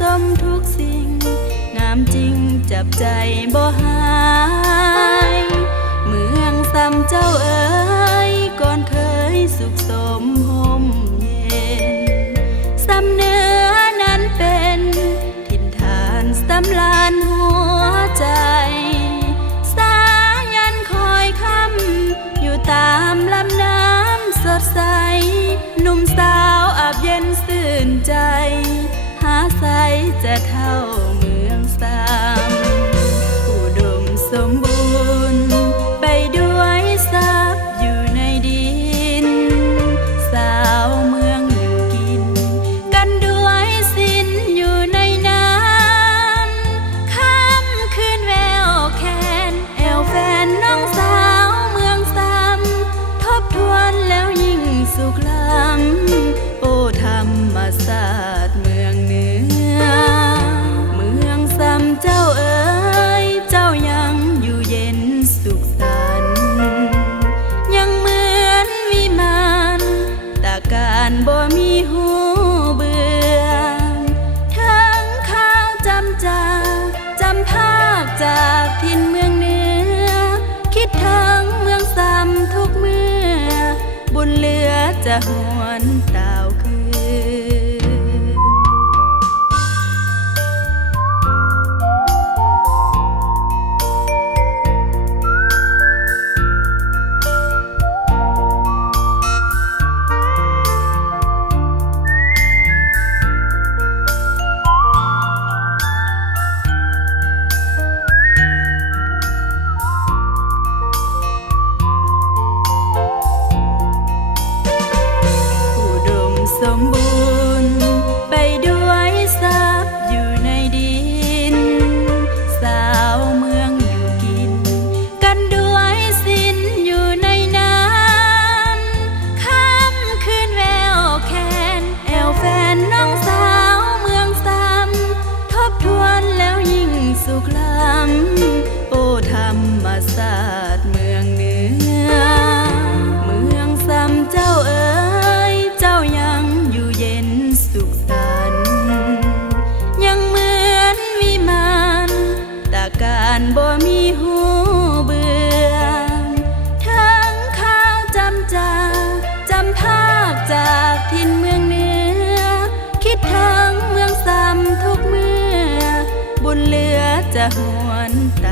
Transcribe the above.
สมทุกสิ่งงามจริงจับใจบ่หายเมืองซ้ำเจ้าเอ๋ยก่อนเคยสุขสมห่มเย็นซ้ำเนื้อนั้นเป็นถิ่นฐานสำลานหัวใจสายันคอยคำอยู่ตามลำน้ำสดใสหนุ่มสาวอาบเย็นชื่นใจหาใสจะเท่าเมืองซ้ำอุดมสมบูรณ์ไปด้วยทรัพย์อยู่ในดินสาวเมืองอยู่กินกันด้วยสินอยู่ในน้ำค่ำคืนแววแคนแอวแฟนน้องสาวเมืองซ้ำทบทวนแล้วยิ่งสุขล้ำโอ้ธรรมศาสตร์เมืองเหนือเมืองซ้ำเจ้าเอ๋ยเจ้ายังอยู่เย็นสุขสันต์ยังเหมือนวิมานตาการบ่มีหูเบื่อทั้งข้าวจำจำภาคจากถิ่นเมืองเหนือคิดถึงเมืองซ้ำทุกเมื่อบุญเหลือจะหวนตาวคืนสมบูรณ์ไปด้วยทรัพย์อยู่ในดินสาวเมืองอยู่กินกันด้วยสินอยู่ในน้ำค่ำคืนแววแคนแอวแฟนน้องสาวเมืองซ้ำทบทวนแล้วยิ่งสุขล้ำโอ้ธรรมศาสตร์เมืองเหนือเมืองซ้ำเจ้าเอ๋ยเจ้ายังอยู่เย็นสุขสันต์ยังเหมือนวิมานตาการบ่มีหูเบื่อทั้งข้าวจำภาคจากถิ่นเมืองเหนือคิดถึงเมืองซ้ำทุกเมื่อบุญเหลือจะหวนตา